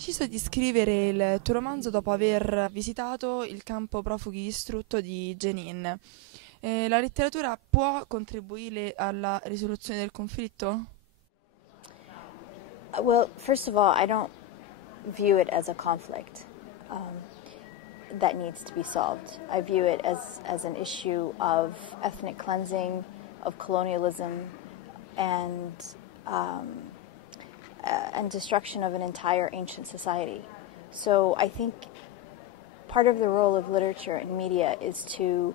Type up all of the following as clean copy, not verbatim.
Deciso di scrivere il tuo romanzo dopo aver visitato il campo profughi distrutto di Jenin. La letteratura può contribuire alla risoluzione del conflitto? Well, first of all, I don't view it as a conflict that needs to be solved. I view it as an issue of ethnic cleansing, of colonialism, and and destruction of an entire ancient society. So I think part of the role of literature and media is to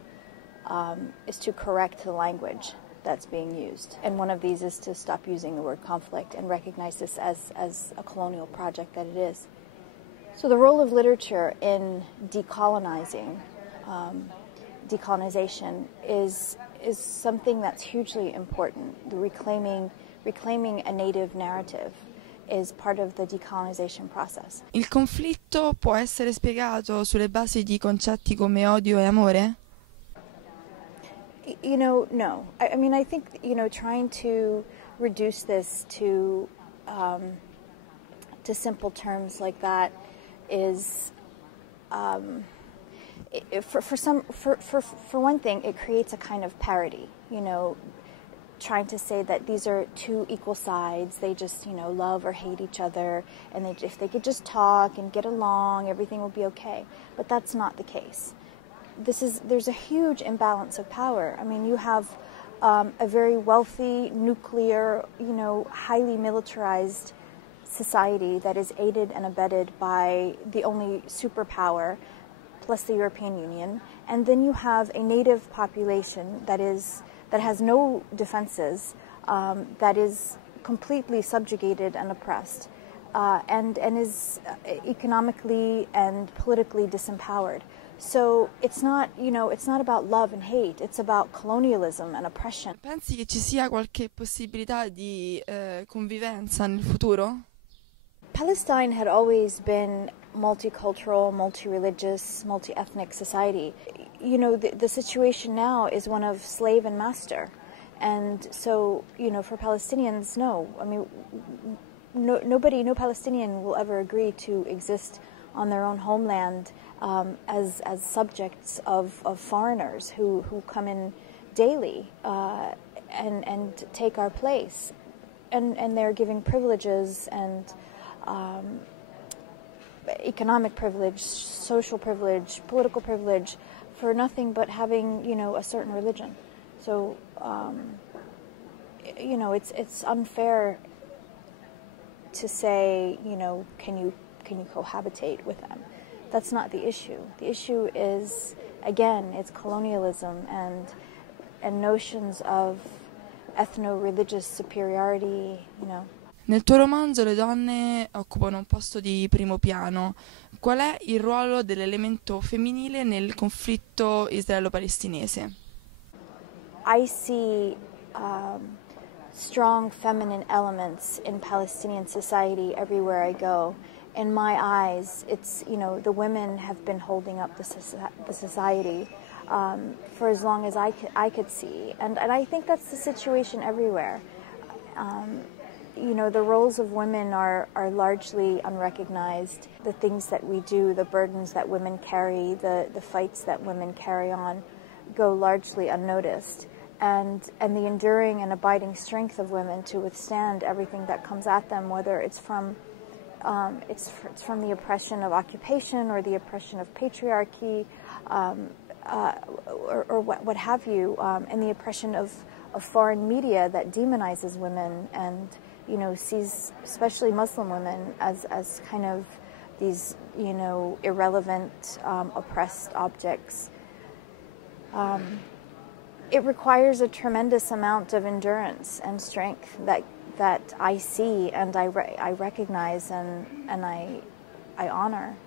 correct the language that's being used. And one of these is to stop using the word conflict and recognize this as a colonial project that it is. So the role of literature in decolonization is something that's hugely important. The reclaiming a native narrative is part of the decolonization process. Il conflitto può essere spiegato sulle basi di concetti come odio e amore? No. I mean, I think, trying to reduce this to simple terms like that is, for one thing, it creates a kind of parody. Trying to say that these are two equal sides, they just, love or hate each other, and if they could just talk and get along, everything will be okay. But that's not the case. There's a huge imbalance of power. I mean, you have a very wealthy, nuclear, highly militarized society that is aided and abetted by the only superpower, plus the European Union, and then you have a native population that has no defenses, that is completely subjugated and oppressed, and is economically and politically disempowered. So it's not about love and hate, it's about colonialism and oppression. Pensi che ci sia qualche possibilità di convivenza nel futuro? Palestine had always been multicultural, multi-religious, multi-ethnic society. The situation now is one of slave and master. And so, for Palestinians, no. I mean, no Palestinian will ever agree to exist on their own homeland as subjects of foreigners who come in daily and take our place. And they're giving privileges and economic privilege, social privilege, political privilege for nothing but having, a certain religion. So, it's unfair to say, can you cohabitate with them? That's not the issue. The issue is, again, it's colonialism and notions of ethno-religious superiority, Nel tuo romanzo le donne occupano un posto di primo piano. Qual è il ruolo dell'elemento femminile nel conflitto israelo-palestinese? I see strong feminine elements in Palestinian society everywhere I go. In my eyes, it's, the women have been holding up the society for as long as I could see. And I think that's the situation everywhere. The roles of women are largely unrecognized. The things that we do, the burdens that women carry, the fights that women carry on go largely unnoticed. And the enduring and abiding strength of women to withstand everything that comes at them, whether it's from the oppression of occupation or the oppression of patriarchy, or what have you, and the oppression of foreign media that demonizes women and sees especially Muslim women as kind of these irrelevant, oppressed objects. It requires a tremendous amount of endurance and strength that I see and I recognize and I honor.